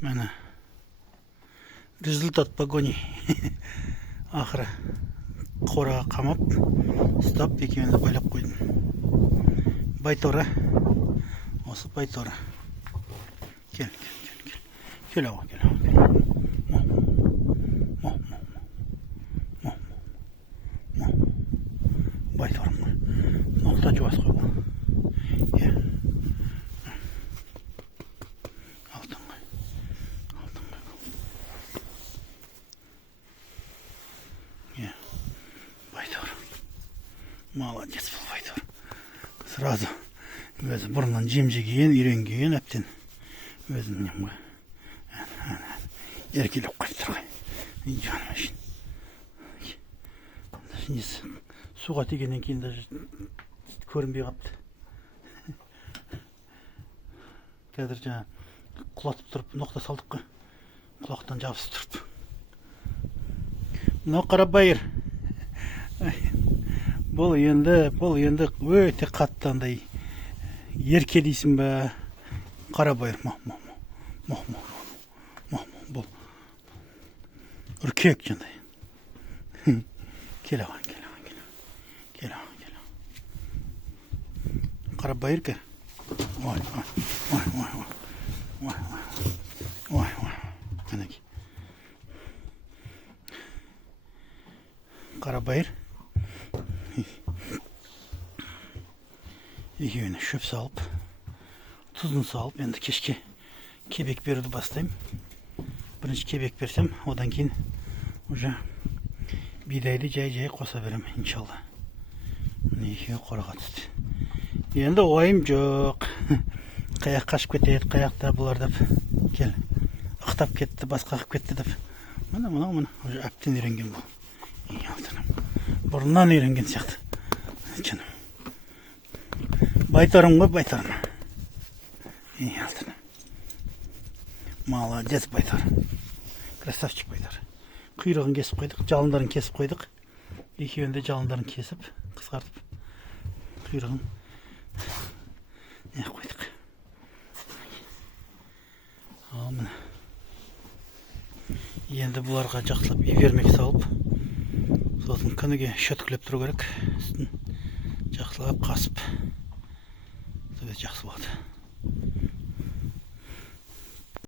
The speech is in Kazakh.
Mana результат погони. Ақыры қораға қамап, ұстап екеуінде байлап қойдым. Байторы. Осы байторы. Кел. Кел ауа, кел. Байторым. Ноқта жуас қой бұл. Байтор. Молодец бұл байтор. Сразу өзі бұрыннан жем жеген, үйренген әптен. Өзінің немге. Еркелеп қайтып тұр ғой. Жаным үшін. Суға тегеннен кейін даже көрінбей қапты. Қазір жаңа құлатып тұрып, ноқта салдық қой. Құлақтан жабысып тұрып. Мынау қарабайыр. Бұл енді өте қатты андай еркелейсің ба? Қарабайыр. Бұл үркек жандай. Кел аған. Қарабайыр ке? Ой. Әнеки. Қарабайыр. Екеуіне шөп салып, тұзын салып, енді кешке кебек беруді бастаймын. Бірінші кебек берсем, одан кейін уже бидайды жай қоса берем, иншалла. Екеуі қораға түсті. Енді ойым жоқ. Қаяқ қашып кетеді, қаяқта бұлар деп. Кел. Ықтап кетті, басқа қып кетті деп. Мына, уже әптен үйренген бұл. Бұрыннан үйренген сияқты. Жаным. Байторым ғой, байторым. Молодец, байтор. Красавчик байтор. Құйрығын кесіп қойдық, жалындарын кесіп қойдық. Екеуінде жалындарын кесіп, қысқартып. Құйрығын қойдық. Ал міне. Енді бұларға жақсылап ивермек салып, сосын күніге шөткілеп тұру керек. Үстін жақсылап қасып. Жақсы болады.